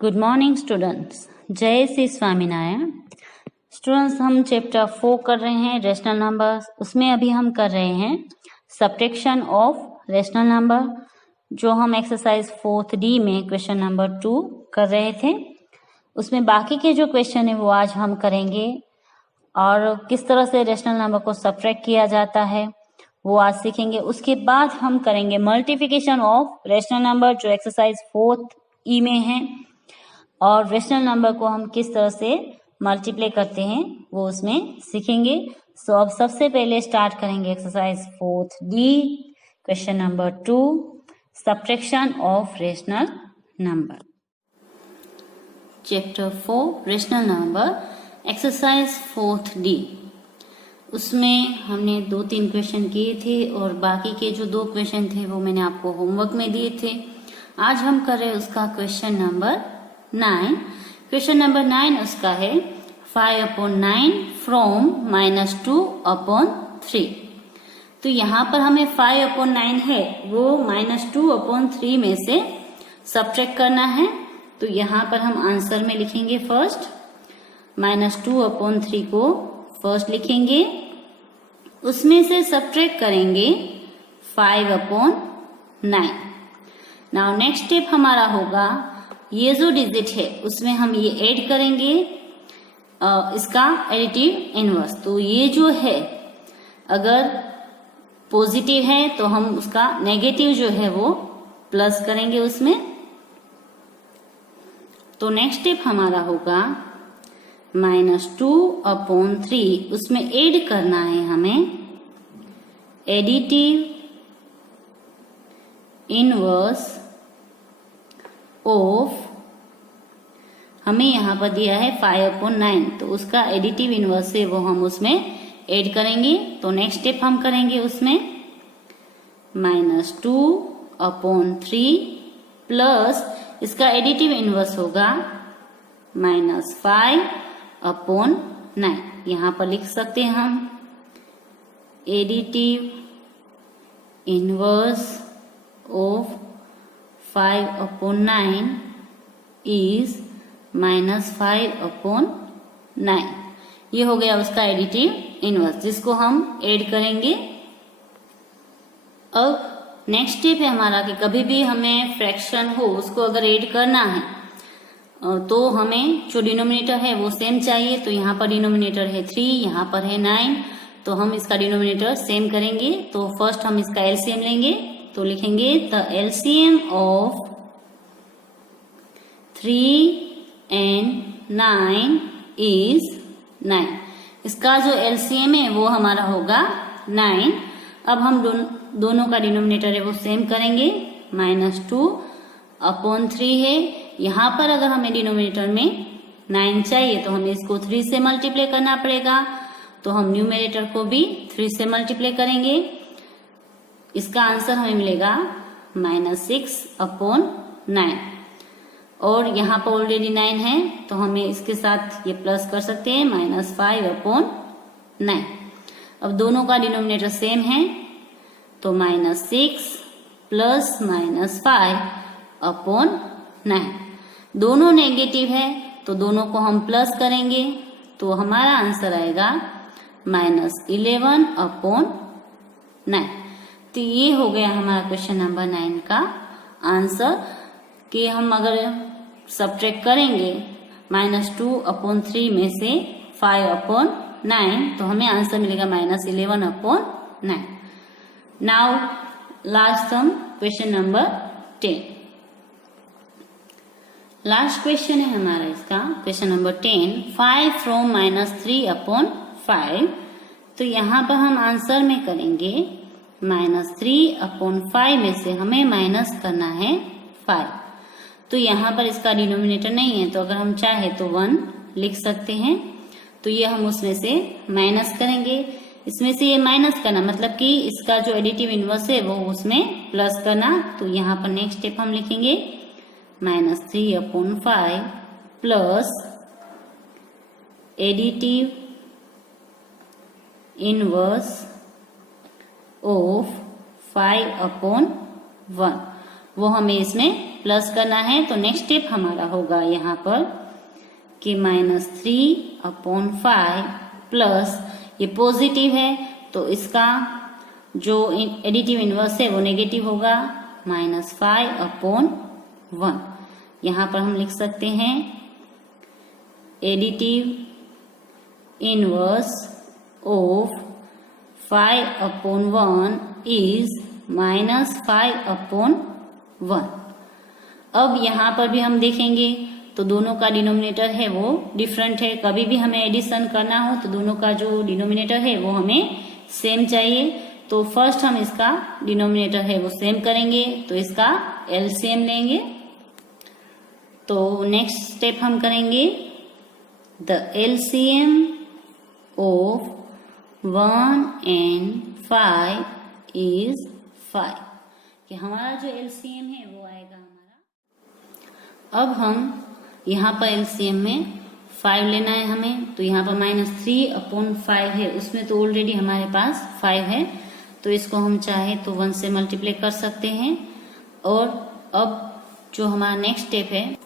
Good morning students, जय Shri Swaminarayan. Students, हम chapter 4 कर रहे हैं रेशनल नंबर्स। उसमें अभी हम कर रहे हैं सब्ट्रैक्शन ऑफ रेशनल नंबर, जो हम एक्सरसाइज 4th D में क्वेश्चन नंबर 2 कर रहे थे। उसमें बाकी के जो क्वेश्चन है वो आज हम करेंगे, और किस तरह से रेशनल नंबर को सब्ट्रैक्ट किया जाता है वो आज सीखेंगे। उसके बाद हम करेंगे मल्टीप्लिकेशन ऑफ रेशनल नंबर, जो एक्सरसाइज 4th E में है, और रेशनल नंबर को हम किस तरह से मल्टीप्लाई करते हैं वो उसमें सीखेंगे। सो अब सबसे पहले स्टार्ट करेंगे exercise 4th D, question number 2, subtraction of rational number. Chapter 4 rational number, exercise 4th D। उसमें हमने 2-3 क्वेश्चन किए थे, और बाकी के जो 2 क्वेश्चन थे वो मैंने आपको होमवर्क में दिए थे। आज हम कर रहे हैं उसका क्वेश्चन नंबर 9। क्वेश्चन नंबर 9 उसका है 5/9 फ्रॉम -2/3। तो यहाँ पर हमें 5/9 है वो -2/3 में से सब्ट्रैक्ट करना है। तो यहाँ पर हम आंसर में लिखेंगे फर्स्ट -2/3 को फर्स्ट लिखेंगे, उसमें से सब्ट्रैक्ट करेंगे 5/9। नाउ नेक्स्ट स्टेप हमारा होगा, ये जो डिजिट है उसमें हम ये ऐड करेंगे इसका एडिटिव इनवर्स। तो ये जो है अगर पॉजिटिव है तो हम उसका नेगेटिव जो है वो प्लस करेंगे उसमें। तो नेक्स्ट स्टेप हमारा होगा -2/3, उसमें ऐड करना है हमें एडिटिव इनवर्स ऑफ, हमें यहाँ पर दिया है 5/9, तो उसका एडिटिव इनवर्स है वो हम उसमें ऐड करेंगे। तो नेक्स्ट स्टेप हम करेंगे उसमें -2/3 प्लस इसका एडिटिव इनवर्स होगा -5/9। यहाँ पर लिख सकते हैं हम एडिटिव इनवर्स ऑफ 5/9 is -5/9। ये हो गया उसका एडिटिव इनवर्स, जिसको हम ऐड करेंगे। अब नेक्स्ट स्टेप है हमारा कि कभी भी हमें फ्रैक्शन हो उसको अगर ऐड करना है तो हमें जो डिनोमिनेटर है वो सेम चाहिए। तो यहाँ पर डिनोमिनेटर है 3, यहाँ पर है 9, तो हम इसका डिनोमिनेटर सेम करेंगे। तो फर्स्ट हम इसका एलसीएम लेंगे, तो लिखेंगे the LCM of 3 and 9 is 9। इसका जो एलसीएम है वो हमारा होगा 9। अब हम दोनों का डिनोमिनेटर है वो सेम करेंगे, -2/3 है। यहाँ पर अगर हमें डिनोमिनेटर में 9 चाहिए तो हमें इसको 3 से मल्टीप्लाई करना पड़ेगा। तो हम न्यूमरेटर को भी 3 से मल्टीप्लाई करेंगे। इसका आंसर हमें मिलेगा -6/9। और यहाँ पर ऑलरेडी 9 है तो हमें इसके साथ ये प्लस कर सकते हैं -5/9। अब दोनों का डिनोमिनेटर सेम है तो -6 प्लस -5/9। दोनों नेगेटिव है तो दोनों को हम प्लस करेंगे, तो हमारा आंसर आएगा -11/9। तो ये हो गया हमारा क्वेश्चन नंबर 9 का आंसर, कि हम अगर सब्ट्रैक्ट करेंगे -2/3 में से 5/9 तो हमें आंसर मिलेगा -11/9। नाउ लास्ट सम, क्वेश्चन नंबर 10। लास्ट क्वेश्चन है हमारा इसका क्वेश्चन नंबर 10, 5 फ्रॉम -3/5। तो यहाँ पर हम आंसर में करेंगे -3/5 में से हमें माइनस करना है 5। तो यहाँ पर इसका डिनोमिनेटर नहीं है, तो अगर हम चाहे तो 1 लिख सकते हैं। तो ये हम उसमें से माइनस करेंगे, इसमें से ये माइनस करना मतलब कि इसका जो एडिटिव इनवर्स है वो उसमें प्लस करना। तो यहाँ पर नेक्स्ट स्टेप हम लिखेंगे -3/5 प्लस एडिटिव इनवर्स ऑफ 5/1, वो हमें इसमें प्लस करना है तो नेक्स्ट स्टेप हमारा होगा यहाँ पर कि -3/5 प्लस ये पॉजिटिव है तो इसका जो एडिटिव इनवर्स है वो नेगेटिव होगा -5/1। यहाँ पर हम लिख सकते हैं एडिटिव इनवर्स ऑफ 5/1 इज -5/1। अब यहाँ पर भी हम देखेंगे तो दोनों का डिनोमिनेटर है वो डिफरेंट है। कभी भी हमें एडिशन करना हो तो दोनों का जो डिनोमिनेटर है वो हमें सेम चाहिए। तो फर्स्ट हम इसका डिनोमिनेटर है वो सेम करेंगे तो इसका एलसीएम लेंगे। तो नेक्स्ट स्टेप हम करेंगे the LCM of 1 and 5 is 5 कि हमारा जो एलसीएम है वो आएगा हमारा। अब हम यहाँ पर एलसीएम में 5 लेना है हमें तो यहाँ पर -3/5 है उसमें तो ऑलरेडी हमारे पास 5 है तो इसको हम चाहे तो 1 से मल्टीप्लाई कर सकते हैं। और अब जो हमारा नेक्स्ट स्टेप है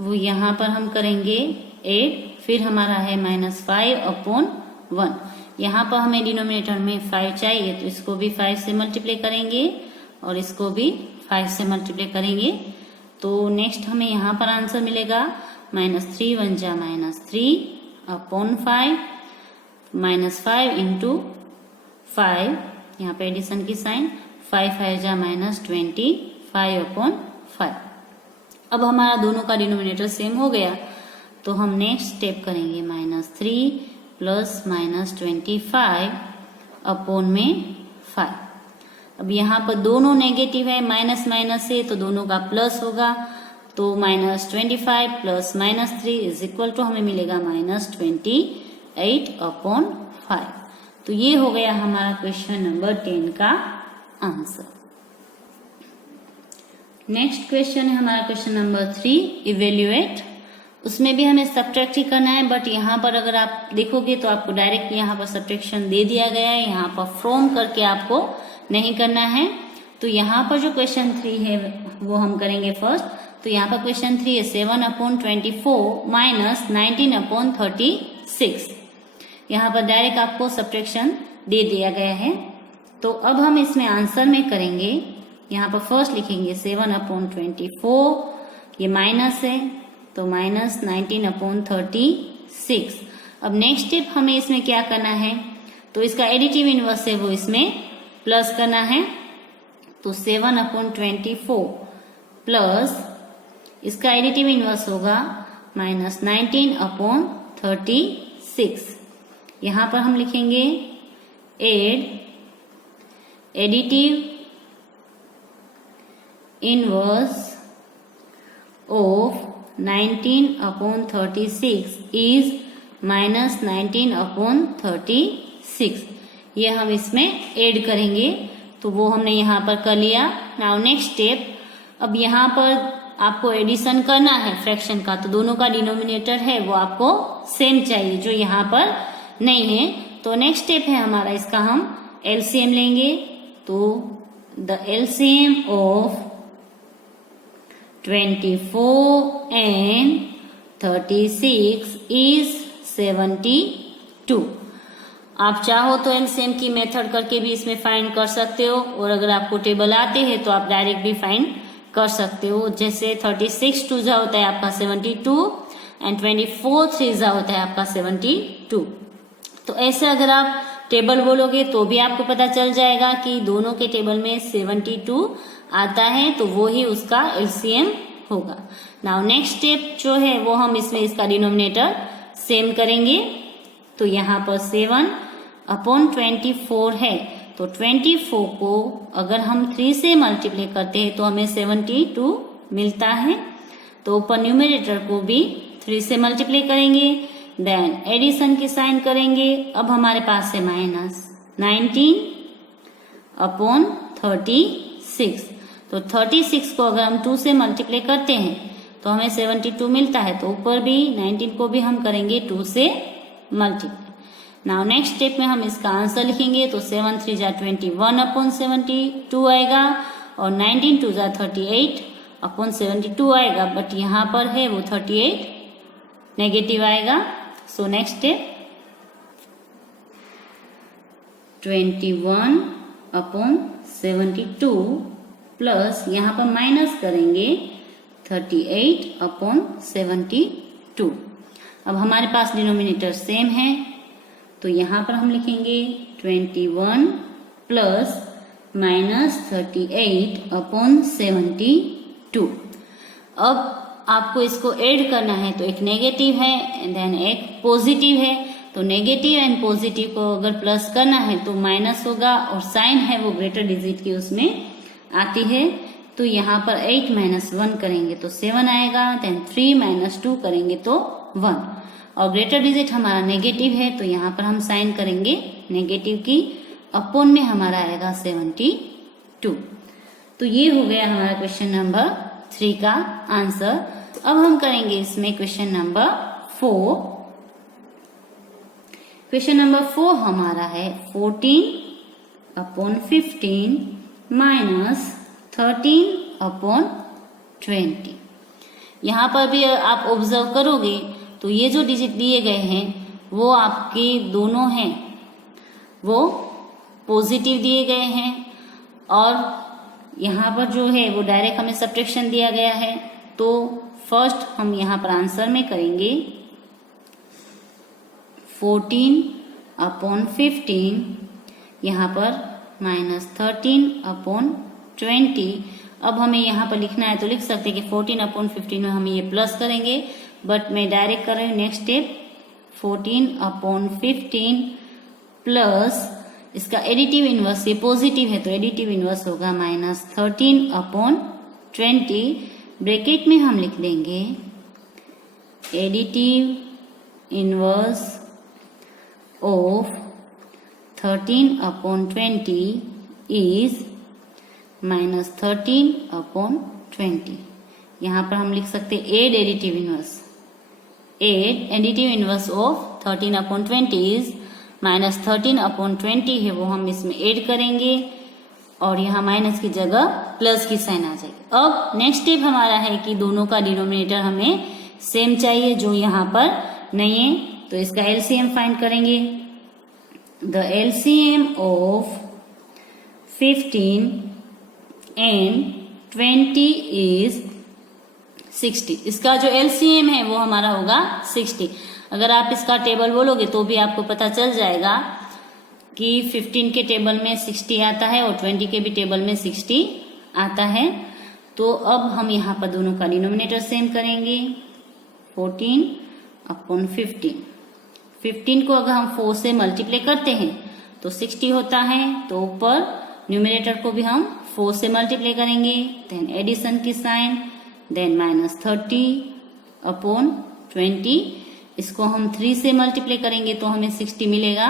वो यहाँ पर हम करेंगे 8 फिर हमारा है -5/1। यहाँ पर हमें डिनोमिनेटर में 5 चाहिए तो इसको भी 5 से मल्टीप्लाई करेंगे और इसको भी 5 से मल्टीप्लाई करेंगे तो नेक्स्ट हमें यहाँ पर आंसर मिलेगा -3 1 जा -3/5 -5 इंटू 5 यहाँ पे एडिशन की साइन 5 5 जा -25/5। अब हमारा दोनों का डिनोमिनेटर सेम हो गया तो हम नेक्स्ट स्टेप करेंगे -3 प्लस -25/5। अब यहाँ पर दोनों नेगेटिव है माइनस माइनस से तो दोनों का प्लस होगा तो -25 प्लस -3 इज इक्वल टू हमें मिलेगा -28/5। तो ये हो गया हमारा क्वेश्चन नंबर 10 का आंसर। नेक्स्ट क्वेश्चन है हमारा क्वेश्चन नंबर 3 इवेल्युएट। उसमें भी हमें सब्ट्रैक्ट ही करना है बट यहाँ पर अगर आप देखोगे तो आपको डायरेक्ट यहाँ पर सब्ट्रैक्शन दे दिया गया है। यहाँ पर फ्रॉम करके आपको नहीं करना है। तो यहाँ पर जो क्वेश्चन 3 है वो हम करेंगे फर्स्ट। तो यहाँ पर क्वेश्चन 3 है 7/24 माइनस 19/36। यहाँ पर डायरेक्ट आपको सब्ट्रैक्शन दे दिया गया है। तो अब हम इसमें आंसर में करेंगे यहाँ पर फर्स्ट लिखेंगे 7/24 ये माइनस है तो माइनस 19/36। अब नेक्स्ट स्टेप हमें इसमें क्या करना है तो इसका एडिटिव इनवर्स है वो इसमें प्लस करना है। तो 7/24 प्लस इसका एडिटिव इनवर्स होगा -19/36। यहाँ पर हम लिखेंगे एडिटिव इनवर्स ऑफ 19/36 इज -19/36। ये हम इसमें ऐड करेंगे तो वो हमने यहाँ पर कर लिया। नाउ नेक्स्ट स्टेप, अब यहाँ पर आपको एडिशन करना है फ्रैक्शन का तो दोनों का डिनोमिनेटर है वो आपको सेम चाहिए जो यहाँ पर नहीं है। तो नेक्स्ट स्टेप है हमारा इसका हम एलसीएम लेंगे। तो the LCM of 24 and 36 is 72। आप चाहो तो एलसीएम की मेथड करके भी इसमें फाइंड कर सकते हो और अगर आपको टेबल आते हैं तो आप डायरेक्ट भी फाइंड कर सकते हो। जैसे 36 2 जा होता है आपका 72 एंड 24 3 जा होता है आपका 72। तो ऐसे अगर आप टेबल बोलोगे तो भी आपको पता चल जाएगा कि दोनों के टेबल में 72 आता है तो वो ही उसका एलसीएम होगा। नाउ नेक्स्ट स्टेप जो है वो हम इसमें इसका डिनोमिनेटर सेम करेंगे। तो यहाँ पर 7/24 है तो 24 को अगर हम 3 से मल्टीप्लाई करते हैं तो हमें 72 मिलता है। तो ऊपर न्यूमरेटर को भी 3 से मल्टीप्लाई करेंगे देन एडिशन की साइन करेंगे। अब हमारे पास है -19/36। तो 36 को अगर हम 2 से मल्टीप्लाई करते हैं तो हमें 72 मिलता है। तो ऊपर भी 19 को भी हम करेंगे 2 से मल्टीप्लाई। नाउ नेक्स्ट स्टेप में हम इसका आंसर लिखेंगे तो 7 3 जा 21/72 आएगा और 19 2 जा अपॉन 72 आएगा, बट यहाँ पर है वो 38 नेगेटिव आएगा। So next step 21 upon 72 plus यहाँ पर माइनस करेंगे 38 अपॉन 72। अब हमारे पास डिनोमिनेटर सेम है, तो यहाँ पर हम लिखेंगे 21 प्लस माइनस 38 अपॉन 72। अब आपको इसको ऐड करना है, तो एक नेगेटिव है देन एक पॉजिटिव है, तो नेगेटिव एंड पॉजिटिव को अगर प्लस करना है तो माइनस होगा, और साइन है वो ग्रेटर डिजिट की उसमें आती है। तो यहाँ पर 8 माइनस 1 करेंगे तो 7 आएगा, देन 3 माइनस 2 करेंगे तो 1, और ग्रेटर डिजिट हमारा नेगेटिव है तो यहाँ पर हम साइन करेंगे नेगेटिव की, अपॉन में हमारा आएगा 72। तो ये हो गया हमारा क्वेश्चन नंबर 3 का आंसर। अब हम करेंगे इसमें क्वेश्चन नंबर 4। क्वेश्चन नंबर 4 हमारा है 14 अपॉन 15 माइनस 13 अपॉन 20। यहाँ पर भी आप ऑब्जर्व करोगे तो ये जो डिजिट दिए गए हैं वो आपके दोनों हैं वो पॉजिटिव दिए गए हैं, और यहाँ पर जो है वो डायरेक्ट हमें सब्ट्रैक्शन दिया गया है। तो फर्स्ट हम यहाँ पर आंसर में करेंगे 14 अपॉन 15, यहाँ पर माइनस 13 अपॉन 20। अब हमें यहाँ पर लिखना है तो लिख सकते हैं कि 14 अपॉन 15 में हम ये प्लस करेंगे, बट मैं डायरेक्ट कर रही हूँ नेक्स्ट स्टेप 14 अपॉन 15 प्लस इसका एडिटिव इनवर्स, ये पॉजिटिव है तो एडिटिव इनवर्स होगा माइनस 13 अपॉन 20। ब्रैकेट में हम लिख देंगे additive inverse of 13 upon 20 is minus 13 upon 20। यहाँ पर हम लिख सकते हैं add additive inverse, add additive inverse of 13 upon 20 is minus 13 upon 20 है वो हम इसमें ऐड करेंगे, और यहाँ माइनस की जगह प्लस की साइन आ जाएगी। अब नेक्स्ट स्टेप हमारा है कि दोनों का डिनोमिनेटर हमें सेम चाहिए, जो यहाँ पर नहीं है, तो इसका एलसीएम फाइंड करेंगे। The LCM of 15 and 20 is 60। इसका जो एलसीएम है वो हमारा होगा 60। अगर आप इसका टेबल बोलोगे तो भी आपको पता चल जाएगा कि 15 के टेबल में 60 आता है और 20 के भी टेबल में 60 आता है। तो अब हम यहाँ पर दोनों का डिनोमिनेटर सेम करेंगे 14 अपॉन 15। 15 को अगर हम 4 से मल्टीप्लाई करते हैं तो 60 होता है, तो ऊपर न्यूमिनेटर को भी हम 4 से मल्टीप्लाई करेंगे, देन एडिशन की साइन, देन माइनस 30 अपॉन 20। इसको हम 3 से मल्टीप्लाई करेंगे तो हमें 60 मिलेगा।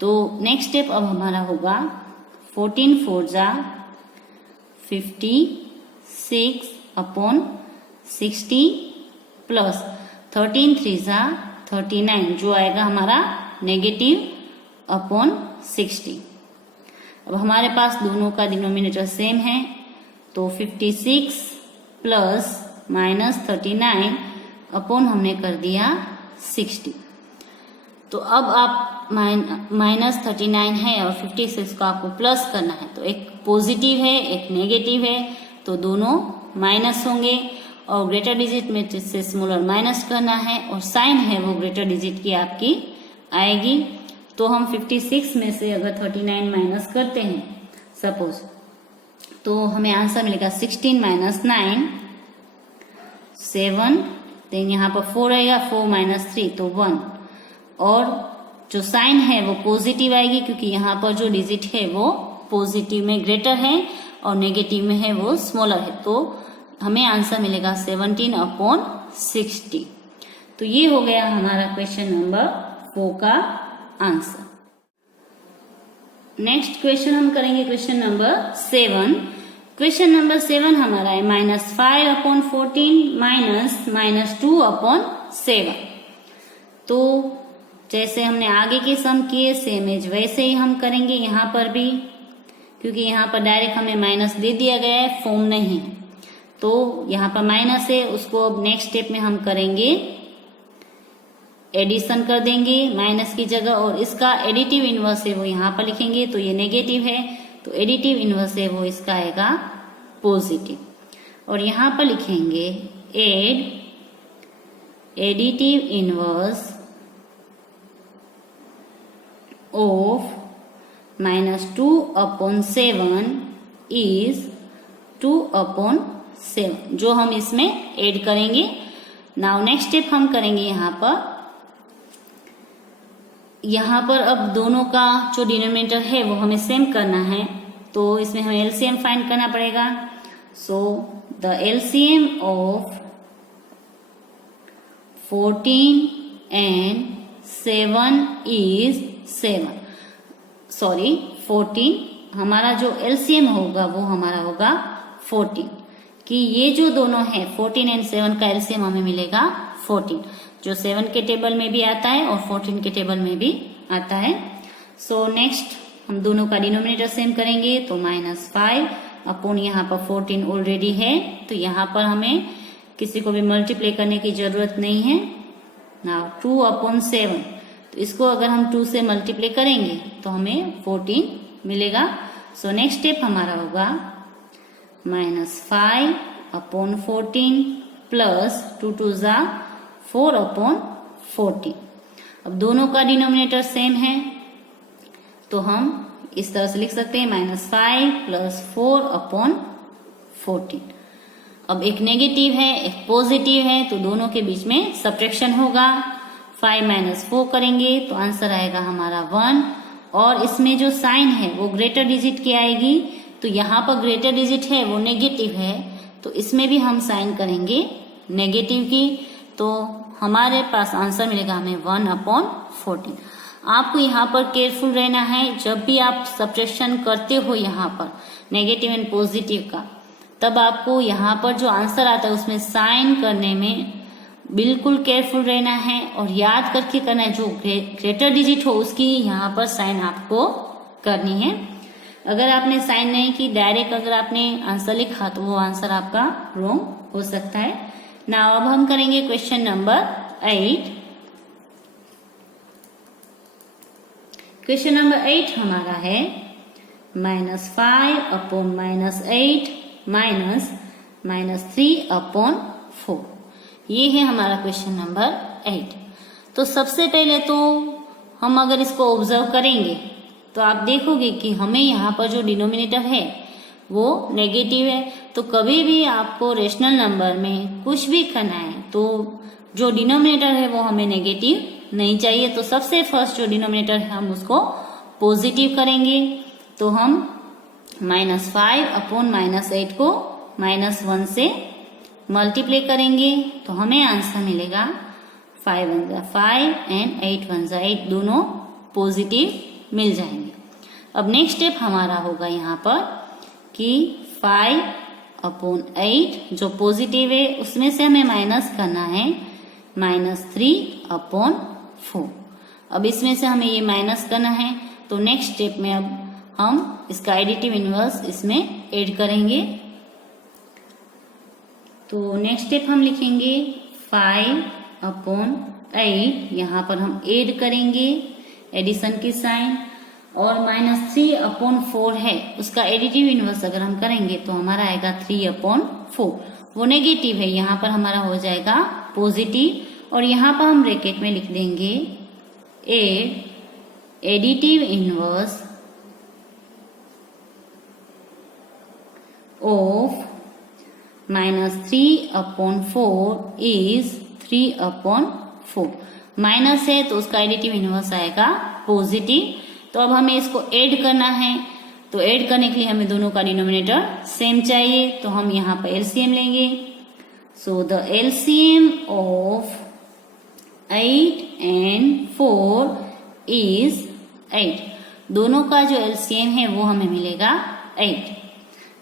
तो नेक्स्ट स्टेप अब हमारा होगा 14 4 जा 56 अपॉन 60 प्लस 13 3 जा 39, जो आएगा हमारा नेगेटिव अपॉन 60। अब हमारे पास दोनों का डिनोमिनेटर सेम है, तो 56 प्लस माइनस 39 अपॉन हमने कर दिया 60। तो अब आप माइनस 39 है और 56 को आपको प्लस करना है, तो एक पॉजिटिव है एक नेगेटिव है, तो दोनों माइनस होंगे, और ग्रेटर डिजिट में से स्मॉलर माइनस करना है, और साइन है वो ग्रेटर डिजिट की आपकी आएगी। तो हम 56 में से अगर 39 माइनस करते हैं सपोज, तो हमें आंसर मिलेगा 16 माइनस 9 7, देन यहाँ पर 4 आएगा, 4 माइनस 3 तो 1, और जो साइन है वो पॉजिटिव आएगी क्योंकि यहाँ पर जो डिजिट है वो पॉजिटिव में ग्रेटर है और नेगेटिव में है वो स्मॉलर है, तो हमें आंसर मिलेगा 17 अपॉन 60। तो ये हो गया हमारा क्वेश्चन नंबर 4 का आंसर। नेक्स्ट क्वेश्चन हम करेंगे क्वेश्चन नंबर 7। क्वेश्चन नंबर 7 हमारा है -5 अपॉन 14 माइनस 2 अपॉन 7। तो जैसे हमने आगे के सम किए सेम एज वैसे ही हम करेंगे यहाँ पर भी, क्योंकि यहाँ पर डायरेक्ट हमें माइनस दे दिया गया है, फॉर्म नहीं है। तो यहाँ पर माइनस है, उसको अब नेक्स्ट स्टेप में हम करेंगे एडिशन कर देंगे माइनस की जगह, और इसका एडिटिव इनवर्स है वो यहाँ पर लिखेंगे, तो ये नेगेटिव है, तो एडिटिव इनवर्स है वो इसका आएगा पॉजिटिव। और यहाँ पर लिखेंगे add additive inverse of -2/7 is 2/7, जो हम इसमें ऐड करेंगे। नाउ नेक्स्ट स्टेप हम करेंगे यहाँ पर अब दोनों का जो डिनोमिनेटर है वो हमें सेम करना है, तो इसमें हमें एलसीएम फाइंड करना पड़ेगा। So the LCM of 14 and 7 is 7, sorry 14, हमारा जो एलसीएम होगा वो हमारा होगा 14, कि ये जो दोनों है 14 एंड 7 का एलसीएम हमें मिलेगा 14, जो 7 के टेबल में भी आता है और 14 के टेबल में भी आता है। सो नेक्स्ट हम दोनों का डिनोमिनेटर सेम करेंगे, तो -5 अपॉन यहाँ पर 14 ऑलरेडी है, तो यहाँ पर हमें किसी को भी मल्टीप्लाई करने की जरूरत नहीं है। नाउ 2/7, तो इसको अगर हम 2 से मल्टीप्लाई करेंगे तो हमें 14 मिलेगा। सो नेक्स्ट स्टेप हमारा होगा -5/14 प्लस 2 2 ज़ा 4/14। अब दोनों का डिनोमिनेटर सेम है, तो हम इस तरह से लिख सकते हैं -5 + 4/14। अब एक नेगेटिव है एक पॉजिटिव है, तो दोनों के बीच में सब्ट्रैक्शन होगा। 5 - 4 करेंगे तो आंसर आएगा हमारा 1, और इसमें जो साइन है वो ग्रेटर डिजिट की आएगी, तो यहाँ पर ग्रेटर डिजिट है वो नेगेटिव है, तो इसमें भी हम साइन करेंगे नेगेटिव की, तो हमारे पास आंसर मिलेगा हमें 1/14। आपको यहाँ पर केयरफुल रहना है, जब भी आप सब्ट्रैक्शन करते हो यहाँ पर नेगेटिव एंड पॉजिटिव का, तब आपको यहाँ पर जो आंसर आता है उसमें साइन करने में बिल्कुल केयरफुल रहना है, और याद करके करना है, जो ग्रेटर डिजिट हो उसकी यहाँ पर साइन आपको करनी है। अगर आपने साइन नहीं की, डायरेक्ट अगर आपने आंसर लिखा, तो वो आंसर आपका रॉन्ग हो सकता है। नाउ अब हम करेंगे क्वेश्चन नंबर 8। क्वेश्चन नंबर 8 हमारा है -5/-8 -3/4। ये है हमारा क्वेश्चन नंबर 8। तो सबसे पहले तो हम अगर इसको ऑब्जर्व करेंगे तो आप देखोगे कि हमें यहाँ पर जो डिनोमिनेटर है वो नेगेटिव है, तो कभी भी आपको रेशनल नंबर में कुछ भी करना है तो जो डिनोमिनेटर है वो हमें नेगेटिव नहीं चाहिए। तो सबसे फर्स्ट जो डिनोमिनेटर है हम उसको पॉजिटिव करेंगे, तो हम -5/-8 को -1 से मल्टीप्लाई करेंगे, तो हमें आंसर मिलेगा 5 1 ज़ा 5 एंड 8 1 ज़ा 8, दोनों पॉजिटिव मिल जाएंगे। अब नेक्स्ट स्टेप हमारा होगा यहाँ पर कि 5/8 जो पॉजिटिव है उसमें से हमें माइनस करना है -3/4। अब इसमें से हमें ये माइनस करना है, तो नेक्स्ट स्टेप में अब हम इसका एडिटिव इनवर्स इसमें ऐड करेंगे। तो नेक्स्ट स्टेप हम लिखेंगे 5/8, यहाँ पर हम ऐड करेंगे एडिशन की साइन, और -3/4 है उसका एडिटिव इनवर्स अगर हम करेंगे तो हमारा आएगा 3/4, वो नेगेटिव है, यहाँ पर हमारा हो जाएगा पॉजिटिव, और यहाँ पर हम ब्रैकेट में लिख देंगे additive inverse of -3/4 is 3/4। Minus है तो उसका एडिटिव इनवर्स आएगा पॉजिटिव। तो अब हमें इसको ऐड करना है, तो ऐड करने के लिए हमें दोनों का डिनोमिनेटर सेम चाहिए, तो हम यहाँ पर एलसीएम लेंगे। So the LCM of 8 and 4 is 8। दोनों का जो एलसीएम है वो हमें मिलेगा 8।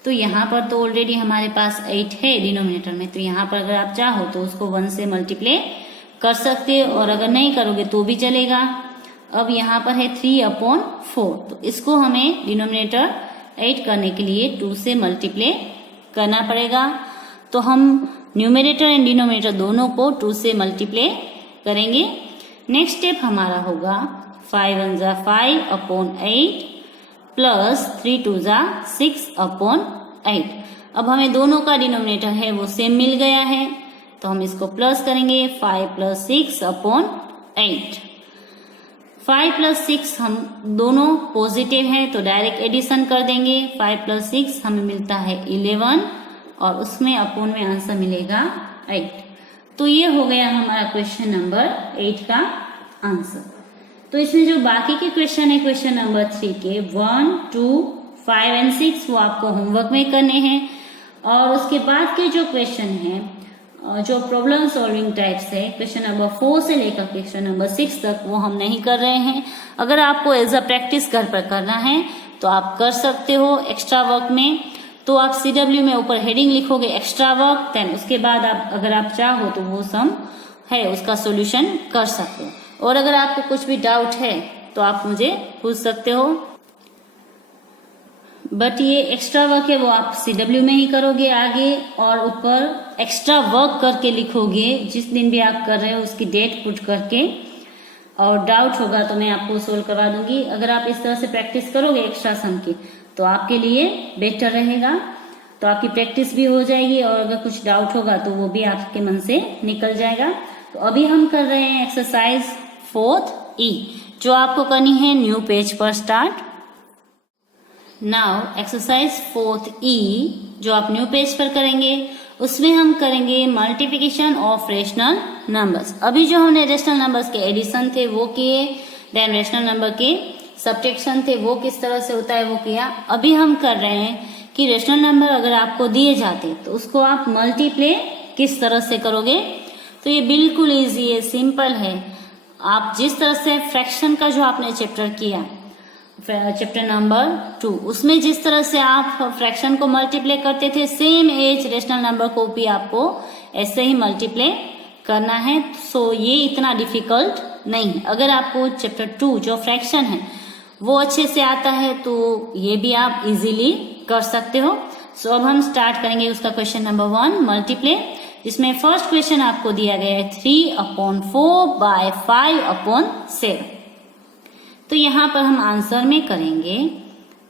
तो यहाँ पर तो ऑलरेडी हमारे पास 8 है डिनोमिनेटर में, तो यहाँ पर अगर आप चाहो तो उसको 1 से मल्टीप्लाई कर सकते हो, और अगर नहीं करोगे तो भी चलेगा। अब यहाँ पर है 3/4, तो इसको हमें डिनोमिनेटर 8 करने के लिए 2 से मल्टीप्लाई करना पड़ेगा। तो हम न्यूमरेटर एंड डिनोमिनेटर दोनों को 2 से मल्टीप्लाई करेंगे। नेक्स्ट स्टेप हमारा होगा 5 1 जा 5 अपॉन 8 प्लस 3 2 जा 6 अपॉन 8। अब हमें दोनों का डिनोमिनेटर है वो सेम मिल गया है, तो हम इसको प्लस करेंगे 5 प्लस 6 अपॉन 8। 5 प्लस 6 हम दोनों पॉजिटिव हैं तो डायरेक्ट एडिशन कर देंगे। 5 प्लस 6 हमें मिलता है 11 और उसमें अपॉन में आंसर मिलेगा 8। तो ये हो गया हमारा क्वेश्चन नंबर 8 का आंसर। तो इसमें जो बाकी के क्वेश्चन है क्वेश्चन नंबर 3 के 1 2 5 एंड 6 वो आपको होमवर्क में करने हैं। और उसके बाद के जो क्वेश्चन है जो प्रॉब्लम सॉल्विंग टाइप्स है क्वेश्चन नंबर 4 से लेकर क्वेश्चन नंबर 6 तक वो हम नहीं कर रहे हैं। अगर आपको एज अ प्रैक्टिस घर पर करना है तो आप कर सकते हो एक्स्ट्रा वर्क में। तो आप CW में ऊपर हेडिंग लिखोगे एक्स्ट्रा वर्क, देन उसके बाद आप अगर आप चाहो तो वो सम है उसका सॉल्यूशन कर सकते हो। और अगर आपको कुछ भी डाउट है तो आप मुझे पूछ सकते हो, बट ये एक्स्ट्रा वर्क है वो आप CW में ही करोगे आगे, और ऊपर एक्स्ट्रा वर्क करके लिखोगे जिस दिन भी आप कर रहे हो उसकी डेट पुट करके, और डाउट होगा तो मैं आपको सोल्व करवा दूंगी। अगर आप इस तरह से प्रैक्टिस करोगे एक्स्ट्रा सम की तो आपके लिए बेटर रहेगा, तो आपकी प्रैक्टिस भी हो जाएगी और अगर कुछ डाउट होगा तो वो भी आपके मन से निकल जाएगा। तो अभी हम कर रहे हैं एक्सरसाइज 4th E, जो आपको करनी है न्यू पेज पर start. Now exercise 4th E जो आप न्यू पेज पर करेंगे उसमें हम करेंगे मल्टीप्लिकेशन ऑफ रेशनल नंबर्स। अभी जो हमने रेशनल नंबर्स के एडिशन थे वो किए, देन रेशनल नंबर के सब्ट्रैक्शन थे वो किस तरह से होता है वो किया। अभी हम कर रहे हैं कि रेशनल नंबर अगर आपको दिए जाते तो उसको आप मल्टीप्लाई किस तरह से करोगे। तो ये बिल्कुल इजी है, सिंपल है। आप जिस तरह से फ्रैक्शन का जो आपने चैप्टर किया चैप्टर नंबर 2 उसमें जिस तरह से आप फ्रैक्शन को मल्टीप्लाई करते थे सेम एज रेशनल नंबर को भी आपको ऐसे ही मल्टीप्लाई करना है। सो ये इतना डिफिकल्ट नहीं। अगर आपको चैप्टर 2 जो फ्रैक्शन है वो अच्छे से आता है तो ये भी आप इजीली कर सकते हो। सो अब हम स्टार्ट करेंगे उसका क्वेश्चन नंबर 1 मल्टीप्लाई, जिसमें फर्स्ट क्वेश्चन आपको दिया गया है 3/4 बाय 5/7। तो यहाँ पर हम आंसर में करेंगे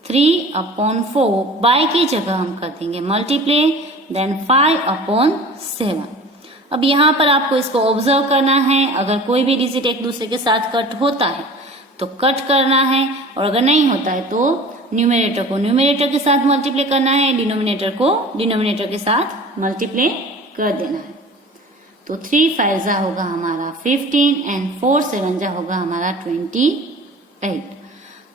3/4 बाय की जगह हम कर देंगे मल्टीप्लाई, देन 5/7। अब यहाँ पर आपको इसको ऑब्जर्व करना है। अगर कोई भी डिजिट एक दूसरे के साथ कट होता है तो कट करना है, और अगर नहीं होता है तो न्यूमरेटर को न्यूमरेटर के साथ मल्टीप्लाई करना है, डिनोमिनेटर को डिनोमिनेटर के साथ मल्टीप्लाई कर देना है। तो 3 5 जा होगा हमारा 15 एंड 4 7 जा होगा हमारा 28।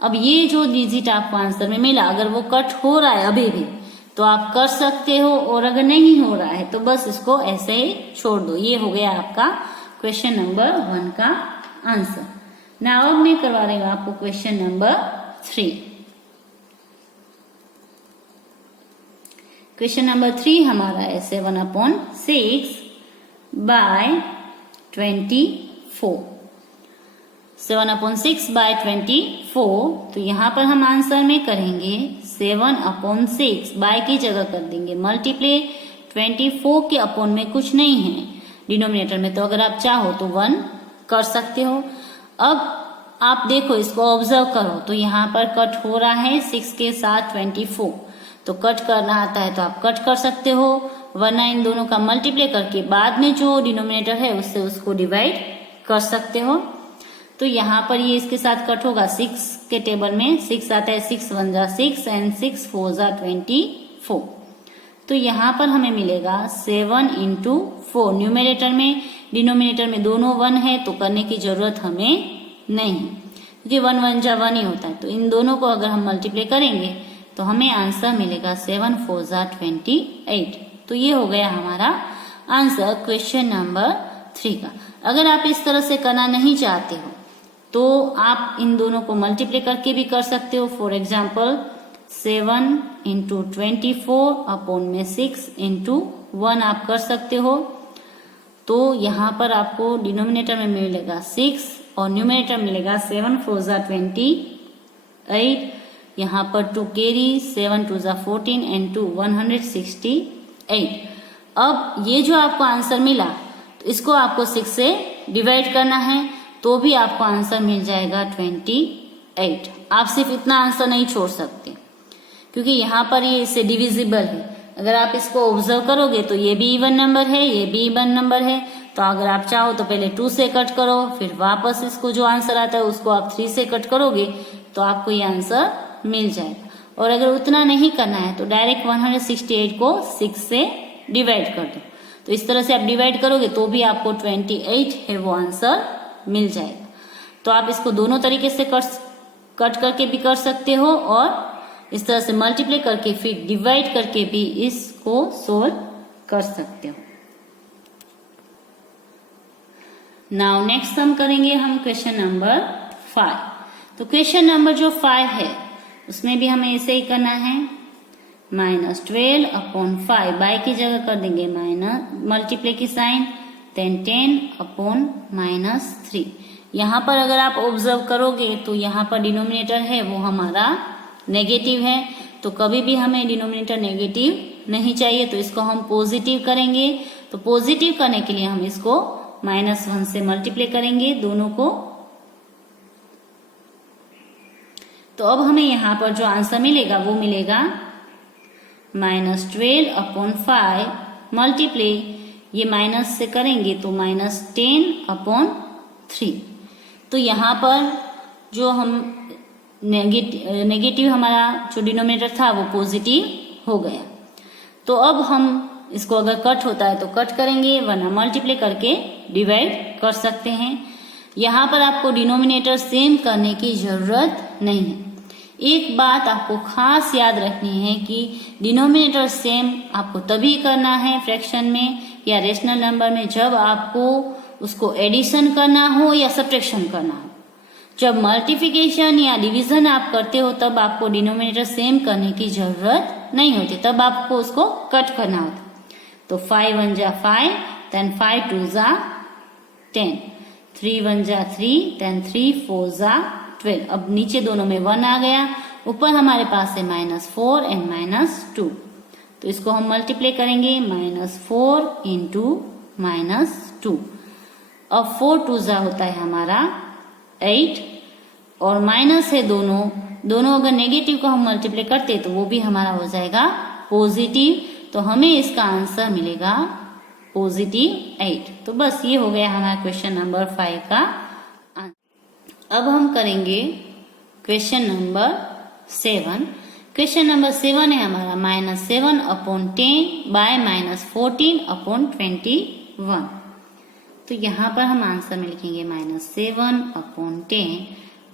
अब ये जो डिजिट आपको आंसर में मिला अगर वो कट हो रहा है अभी भी तो आप कर सकते हो, और अगर नहीं हो रहा है तो बस इसको ऐसे ही छोड़ दो। ये हो गया आपका क्वेश्चन नंबर 1 का आंसर। नाउ अब मैं करवा रही हूँ आपको क्वेश्चन नंबर 3। क्वेश्चन नंबर 3 हमारा है 7/6 बाय 24। 7/6 बाय 24। तो यहाँ पर हम आंसर में करेंगे 7/6 बाय की जगह कर देंगे मल्टीप्लाई। 24 के अपॉन में कुछ नहीं है डिनोमिनेटर में, तो अगर आप चाहो तो 1 कर सकते हो। अब आप देखो इसको ऑब्जर्व करो तो यहाँ पर कट हो रहा है 6 के साथ 24, तो कट करना आता है तो आप कट कर सकते हो, वरना इन दोनों का मल्टीप्लाई करके बाद में जो डिनोमिनेटर है उससे उसको डिवाइड कर सकते हो। तो यहाँ पर ये इसके साथ कट होगा 6 के टेबल में 6 आता है, 6 1 जा 6 एंड 6 4 जा 24। तो यहाँ पर हमें मिलेगा 7 × 4 न्यूमरेटर में, डिनोमिनेटर में दोनों 1 है तो करने की जरूरत हमें नहीं, क्योंकि 1 1 जा 1 ही होता है। तो इन दोनों को अगर हम मल्टीप्लाई करेंगे तो हमें आंसर मिलेगा 7 4 जा 28। तो ये हो गया हमारा आंसर क्वेश्चन नंबर 3 का। अगर आप इस तरह से करना नहीं चाहते हो तो आप इन दोनों को मल्टीप्लाई करके भी कर सकते हो। फॉर एग्जाम्पल 7 × 24 अपॉन में 6 × 1 आप कर सकते हो। तो यहाँ पर आपको डिनोमिनेटर में मिलेगा 6 और न्यूमरेटर मिलेगा 7 4 जा 28। यहाँ पर 2 कैरी 7 2 जा 14 एंड 2 168। अब ये जो आपको आंसर मिला तो इसको आपको 6 से डिवाइड करना है तो भी आपको आंसर मिल जाएगा 28। आप सिर्फ इतना आंसर नहीं छोड़ सकते क्योंकि यहाँ पर ये इससे डिविजिबल है। अगर आप इसको ऑब्जर्व करोगे तो ये भी इवन नंबर है, ये भी इवन नंबर है। तो अगर आप चाहो तो पहले 2 से कट करो, फिर वापस इसको जो आंसर आता है उसको आप 3 से कट करोगे तो आपको ये आंसर मिल जाएगा। और अगर उतना नहीं करना है तो डायरेक्ट 168 को 6 से डिवाइड कर दो। तो इस तरह से आप डिवाइड करोगे तो भी आपको 28 है वो आंसर मिल जाएगा। तो आप इसको दोनों तरीके से कट करके भी कर सकते हो और इस तरह से मल्टीप्लाई करके फिर डिवाइड करके भी इसको सोल्व कर सकते हो। नाउ नेक्स्ट हम करेंगे क्वेश्चन नंबर 5। तो क्वेश्चन नंबर जो 5 है उसमें भी हमें ऐसे ही करना है। -12 अपॉन 5 बाय की जगह कर देंगे माइनस मल्टीप्लाई की साइन, देन 10 अपॉन -3। यहाँ पर अगर आप ऑब्जर्व करोगे तो यहाँ पर डिनोमिनेटर है वो हमारा नेगेटिव है। तो कभी भी हमें डिनोमिनेटर नेगेटिव नहीं चाहिए तो इसको हम पॉजिटिव करेंगे। तो पॉजिटिव करने के लिए हम इसको -1 से मल्टीप्लाई करेंगे दोनों को। तो अब हमें यहाँ पर जो आंसर मिलेगा वो मिलेगा -12 अपॉन 5 मल्टीप्लाई, ये माइनस से करेंगे तो -10 अपॉन 3। तो यहाँ पर जो हम नेगेटिव हमारा जो डिनोमिनेटर था वो पॉजिटिव हो गया। तो अब हम इसको अगर कट होता है तो कट करेंगे, वरना मल्टीप्लाई करके डिवाइड कर सकते हैं। यहाँ पर आपको डिनोमिनेटर सेम करने की जरूरत नहीं है। एक बात आपको खास याद रखनी है कि डिनोमिनेटर सेम आपको तभी करना है फ्रैक्शन में या रेशनल नंबर में जब आपको उसको एडिशन करना हो या सब्ट्रैक्शन करना हो। जब मल्टीप्लिकेशन या डिवीजन आप करते हो तब आपको डिनोमिनेटर सेम करने की जरूरत नहीं होती, तब आपको उसको कट करना होता। तो 5 1 जा 5, देन 5 2 जा 10, 3 1 जा 3, देन 3 4 जा 12। अब नीचे दोनों में 1 आ गया, ऊपर हमारे पास है -4 एंड -2। तो इसको हम मल्टीप्लाई करेंगे, -4 इंटू -2। अब 4 2 जा होता है हमारा 8 और माइनस है दोनों अगर नेगेटिव को हम मल्टीप्लाई करते तो वो भी हमारा हो जाएगा पॉजिटिव। तो हमें इसका आंसर मिलेगा +8। तो बस ये हो गया हमारा क्वेश्चन नंबर 5 का आंसर। अब हम करेंगे क्वेश्चन नंबर 7। क्वेश्चन नंबर 7 है हमारा -7 अपॉन 10 बाय -14 अपॉन 21। तो यहाँ पर हम आंसर में लिखेंगे -7 अपॉन 10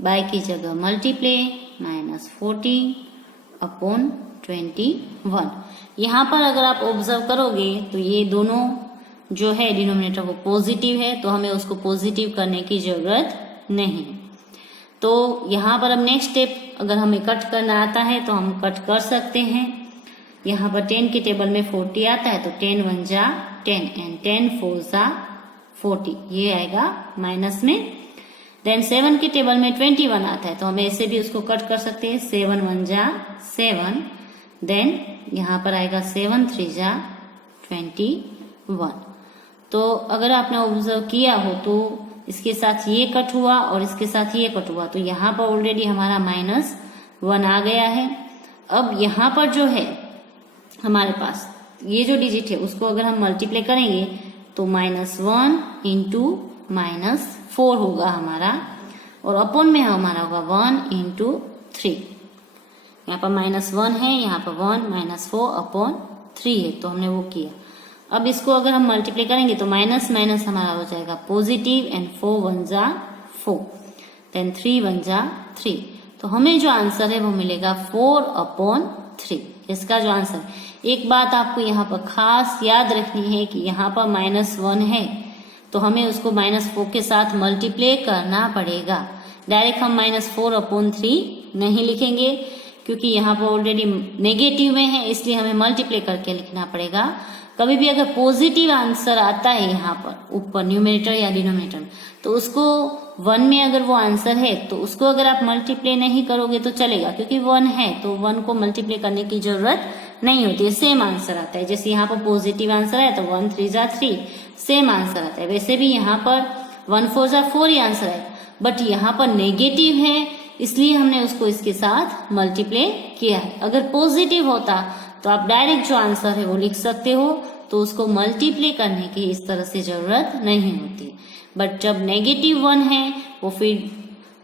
बाय की जगह मल्टीप्लाई -14 अपॉन 21। यहाँ पर अगर आप ऑब्जर्व करोगे तो ये दोनों जो है डिनोमिनेटर वो पॉजिटिव है, तो हमें उसको पॉजिटिव करने की जरूरत नहीं। तो यहाँ पर अब नेक्स्ट स्टेप, अगर हमें कट करना आता है तो हम कट कर सकते हैं। यहाँ पर 10 के टेबल में 40 आता है तो 10 1 जा 10 एंड 10 4 जा 40, ये आएगा माइनस में। देन 7 के टेबल में 21 आता है तो हम ऐसे भी उसको कट कर सकते हैं, 7 1 जा 7, देन यहाँ पर आएगा 7 3 जा 21। तो अगर आपने ऑब्जर्व किया हो तो इसके साथ ये कट हुआ और इसके साथ ये कट हुआ, तो यहाँ पर ऑलरेडी हमारा -1 आ गया है। अब यहाँ पर जो है हमारे पास ये जो डिजिट है उसको अगर हम मल्टीप्लाई करेंगे तो -1 इंटू -4 होगा हमारा, और अपॉन में हमारा होगा 1 इंटू 3। यहाँ पर -1 है, यहाँ पर 1 -4 अपॉन 3 है, तो हमने वो किया। अब इसको अगर हम मल्टीप्लाई करेंगे तो माइनस माइनस हमारा हो जाएगा पॉजिटिव, एंड 4 1 जा 4, देन 3 1 जा 3। तो हमें जो आंसर है वो मिलेगा 4 अपॉन 3, इसका जो आंसर। एक बात आपको यहाँ पर खास याद रखनी है कि यहाँ पर -1 है तो हमें उसको -4 के साथ मल्टीप्लाई करना पड़ेगा। डायरेक्ट हम -4 अपॉन 3 नहीं लिखेंगे क्योंकि यहाँ पर ऑलरेडी नेगेटिव में है, इसलिए हमें मल्टीप्लाई करके लिखना पड़ेगा। कभी भी अगर पॉजिटिव आंसर आता है यहाँ पर ऊपर न्यूमरेटर या डिनोमिनेटर में, तो उसको 1 में अगर वो आंसर है तो उसको अगर आप मल्टीप्लाई नहीं करोगे तो चलेगा, क्योंकि 1 है तो 1 को मल्टीप्लाई करने की जरूरत नहीं होती है, सेम आंसर आता है। जैसे यहाँ पर पॉजिटिव आंसर है तो 1 3 जा 3, सेम आंसर आता है। वैसे भी यहाँ पर 1 4 जा 4 ही आंसर है, बट यहाँ पर नेगेटिव है इसलिए हमने उसको इसके साथ मल्टीप्लाई किया है। अगर पॉजिटिव होता तो आप डायरेक्ट जो आंसर है वो लिख सकते हो, तो उसको मल्टीप्लाई करने की इस तरह से जरूरत नहीं होती। बट जब नेगेटिव 1 है वो फिर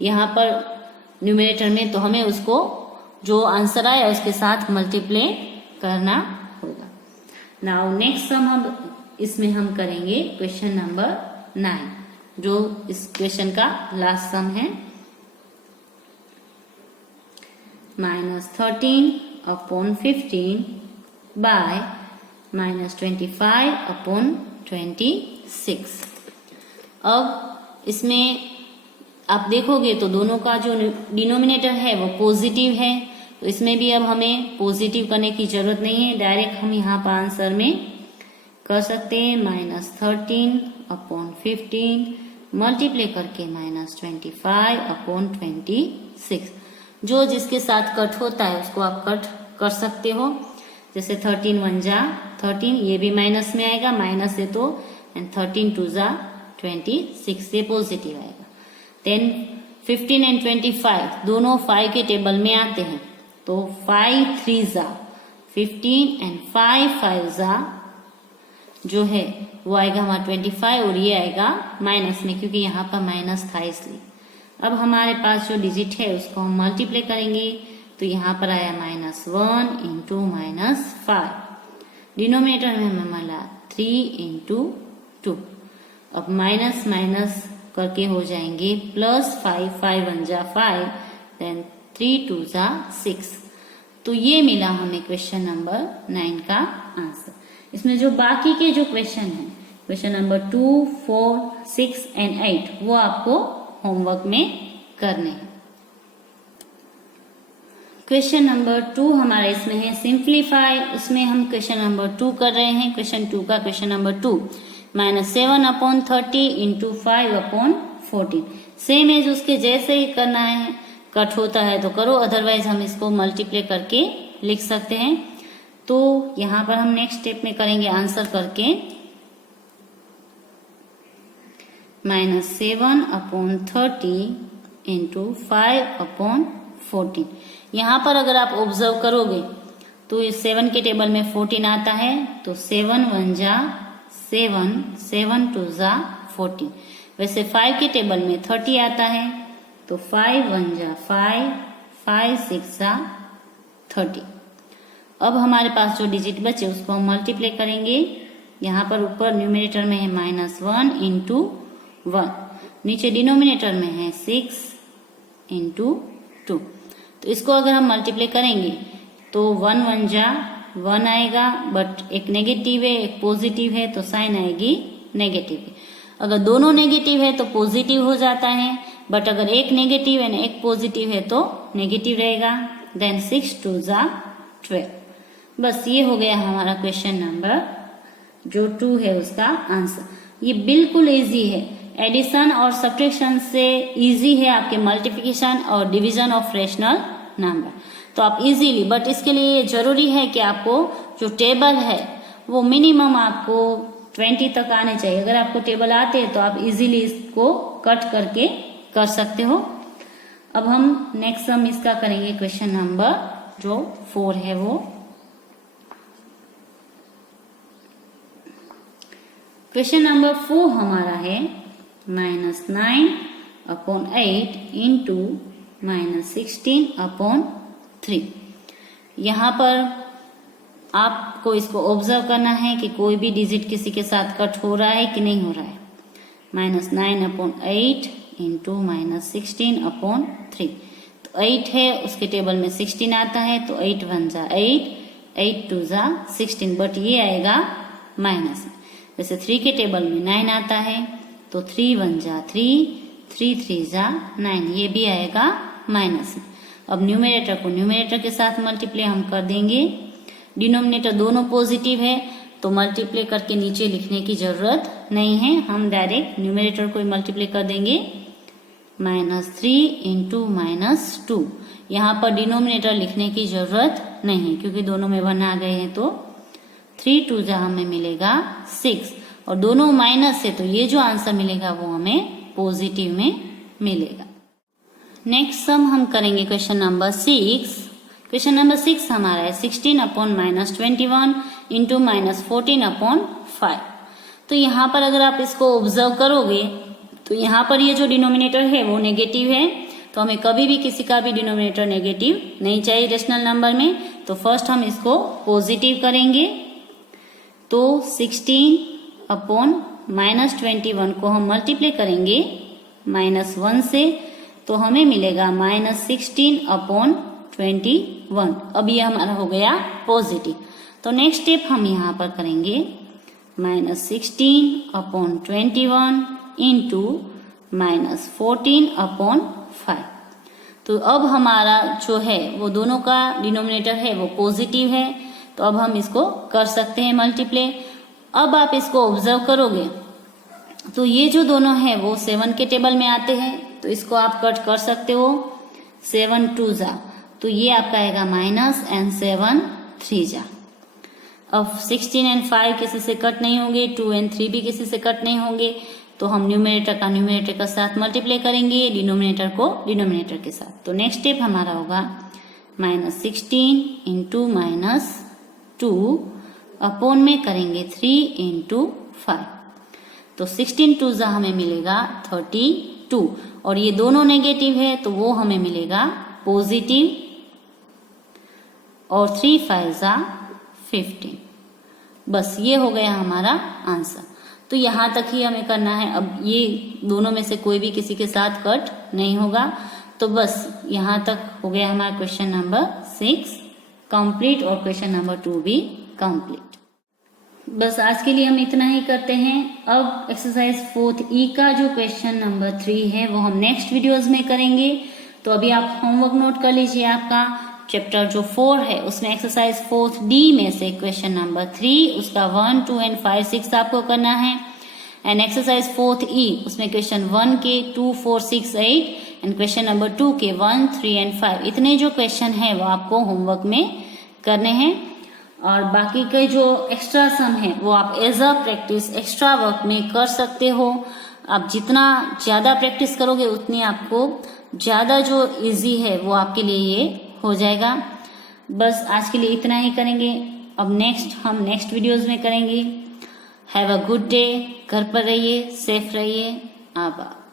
यहाँ पर न्यूमरेटर में, तो हमें उसको जो आंसर आया उसके साथ मल्टीप्लाई करना होगा। नाउ नेक्स्ट सम हम इसमें हम करेंगे क्वेश्चन नंबर 9, जो इस क्वेश्चन का लास्ट सम है। -13/15 by -25/26। अब इसमें आप देखोगे तो दोनों का जो डिनोमिनेटर है वो पॉजिटिव है, तो इसमें भी अब हमें पॉजिटिव करने की जरूरत नहीं है, डायरेक्ट हम यहाँ पर आंसर में कर सकते हैं। -13/15 मल्टीप्लाई करके -25/26। जो जिसके साथ कट होता है उसको आप कट कर सकते हो। जैसे 13 1 जा 13, ये भी माइनस में आएगा, माइनस है तो, एंड 13 2 जा 26, ये पॉजिटिव आएगा। देन 15 एंड 25 दोनों 5 के टेबल में आते हैं, तो 5 3 जा 15 एंड 5 5 जा जो है वो आएगा हमारा 25, और ये आएगा माइनस में क्योंकि यहाँ पर माइनस था इसलिए। अब हमारे पास जो डिजिट है उसको हम मल्टीप्लाई करेंगे, तो यहाँ पर आया -1 इंटू -5, डिनोमिनेटर में हमें मिला 3 इंटू 2। अब माइनस माइनस करके हो जाएंगे +5, 5 1 जा 5, देन 3 2 जा 6। तो ये मिला हमें क्वेश्चन नंबर 9 का आंसर। इसमें जो बाकी के जो क्वेश्चन है, क्वेश्चन नंबर 2 4 6 एंड 8, वो आपको होमवर्क में करने हैं। क्वेश्चन नंबर 2 हमारा इसमें है सिंप्लीफाई, उसमें हम क्वेश्चन नंबर 2 कर रहे हैं। क्वेश्चन 2 का question number 2 -7/30 into 5/14। Same as उसके जैसे ही करना है, कट होता है तो करो, अदरवाइज हम इसको मल्टीप्लाई करके लिख सकते हैं। तो यहाँ पर हम नेक्स्ट स्टेप में करेंगे आंसर करके -7/30 इंटू 5/14। यहाँ पर अगर आप ऑब्जर्व करोगे तो इस 7 के टेबल में 14 आता है, तो 7 1 जा 7, 7 2 जा 14। वैसे 5 के टेबल में 30 आता है, तो 5 1 जा 5, 5 6 जा 30। अब हमारे पास जो डिजिट बचे उसको हम मल्टीप्लाई करेंगे। यहाँ पर ऊपर न्यूमरेटर में है -1 इंटू 1, नीचे डिनोमिनेटर में है 6 इंटू 2। तो इसको अगर हम मल्टीप्लाई करेंगे तो 1 1 जा 1 आएगा, बट एक नेगेटिव है एक पॉजिटिव है, तो साइन आएगी नेगेटिव। अगर दोनों नेगेटिव है तो पॉजिटिव हो जाता है, बट अगर एक नेगेटिव है एक पॉजिटिव है तो नेगेटिव रहेगा। देन 6 2 जा 12। बस ये हो गया हमारा क्वेश्चन नंबर जो 2 है उसका आंसर। ये बिल्कुल इजी है, एडिशन और सब्ट्रैक्शन से इजी है आपके मल्टीप्लिकेशन और डिवीजन ऑफ रैशनल नंबर। तो आप इजीली, बट इसके लिए जरूरी है कि आपको जो टेबल है वो मिनिमम आपको 20 तक आने चाहिए। अगर आपको टेबल आते हैं तो आप इजीली इसको कट करके कर सकते हो। अब हम नेक्स्ट सम इसका करेंगे क्वेश्चन नंबर जो 4 है वो। क्वेश्चन नंबर 4 हमारा है -9/8 इंटू -16/3। यहाँ पर आपको इसको ऑब्जर्व करना है कि कोई भी डिजिट किसी के साथ कट हो रहा है कि नहीं हो रहा है। -9/8 इंटू -16/3, तो 8 है उसके टेबल में 16 आता है, तो 8 1 जा 8, 8 2 जा 16, बट ये आएगा माइनस। जैसे 3 के टेबल में 9 आता है, तो 3 1 जा 3, 3 3 जा 9, ये भी आएगा माइनस। अब न्यूमरेटर को न्यूमरेटर के साथ मल्टीप्लाई हम कर देंगे। डिनोमिनेटर दोनों पॉजिटिव है तो मल्टीप्लाई करके नीचे लिखने की जरूरत नहीं है, हम डायरेक्ट न्यूमरेटर को मल्टीप्लाई कर देंगे। -3 इंटू -2, यहाँ पर डिनोमिनेटर लिखने की जरूरत नहीं, क्योंकि दोनों में 1 आ गए हैं तो 3 2 जा हमें मिलेगा 6 और दोनों माइनस है तो ये जो आंसर मिलेगा वो हमें पॉजिटिव में मिलेगा। नेक्स्ट सम हम करेंगे क्वेश्चन नंबर 6। क्वेश्चन नंबर 6 हमारा है 16 अपॉन -21 इंटू -14 अपॉन 5। तो यहाँ पर अगर आप इसको ऑब्जर्व करोगे तो यहाँ पर ये जो डिनोमिनेटर है वो नेगेटिव है, तो हमें कभी भी किसी का भी डिनोमिनेटर नेगेटिव नहीं चाहिए रेशनल नंबर में। तो फर्स्ट हम इसको पॉजिटिव करेंगे, तो 16 अपॉन -21 को हम मल्टीप्लाई करेंगे -1 से, तो हमें मिलेगा -16 अपॉन 21। अब ये हमारा हो गया पॉजिटिव। तो नेक्स्ट स्टेप हम यहाँ पर करेंगे -16 अपॉन 21 इंटू -14 अपॉन 5। तो अब हमारा जो है वो दोनों का डिनोमिनेटर है वो पॉजिटिव है, तो अब हम इसको कर सकते हैं मल्टीप्लाई। अब आप इसको ऑब्जर्व करोगे तो ये जो दोनों है वो 7 के टेबल में आते हैं, तो इसको आप कट कर सकते हो 7 2 जा, तो ये आपका आएगा माइनस एंड 7 3 जा। अब 16 एंड 5 किसी से कट नहीं होंगे, 2 एंड 3 भी किसी से कट नहीं होंगे, तो हम न्यूमरेटर का न्यूमरेटर के साथ मल्टीप्लाई करेंगे, डिनोमिनेटर को डिनोमिनेटर के साथ। तो नेक्स्ट स्टेप हमारा होगा -16 इंटू -2 अपॉन में करेंगे 3 इंटू 5। तो 16 2 जा हमें मिलेगा 32 और ये दोनों नेगेटिव है तो वो हमें मिलेगा पॉजिटिव, और 3 5 जा 15। बस ये हो गया हमारा आंसर। तो यहाँ तक ही हमें करना है। अब ये दोनों में से कोई भी किसी के साथ कट नहीं होगा, तो बस यहाँ तक हो गया हमारा क्वेश्चन नंबर 6 कंप्लीट और क्वेश्चन नंबर 2 भी कंप्लीट। बस आज के लिए हम इतना ही करते हैं। अब एक्सरसाइज 4th E का जो क्वेश्चन नंबर 3 है वो हम नेक्स्ट वीडियोज में करेंगे। तो अभी आप होमवर्क नोट कर लीजिए। आपका चैप्टर जो 4 है उसमें एक्सरसाइज 4th D में से क्वेश्चन नंबर 3 उसका 1 2 एंड 5 6 आपको करना है, एंड एक्सरसाइज 4th E उसमें क्वेश्चन 1 के 2 4 6 8 एंड क्वेश्चन नंबर 2 के 1 3 एंड 5 इतने जो क्वेश्चन है वो आपको होमवर्क में करने हैं। और बाकी के जो एक्स्ट्रा सम है वो आप as a practice extra work में कर सकते हो। आप जितना ज्यादा प्रैक्टिस करोगे उतनी आपको ज्यादा जो इजी है वो आपके लिए ये हो जाएगा। बस आज के लिए इतना ही करेंगे। अब हम नेक्स्ट वीडियोस में करेंगे। Have a good day. घर पर रहिए, सेफ रहिए। आभार।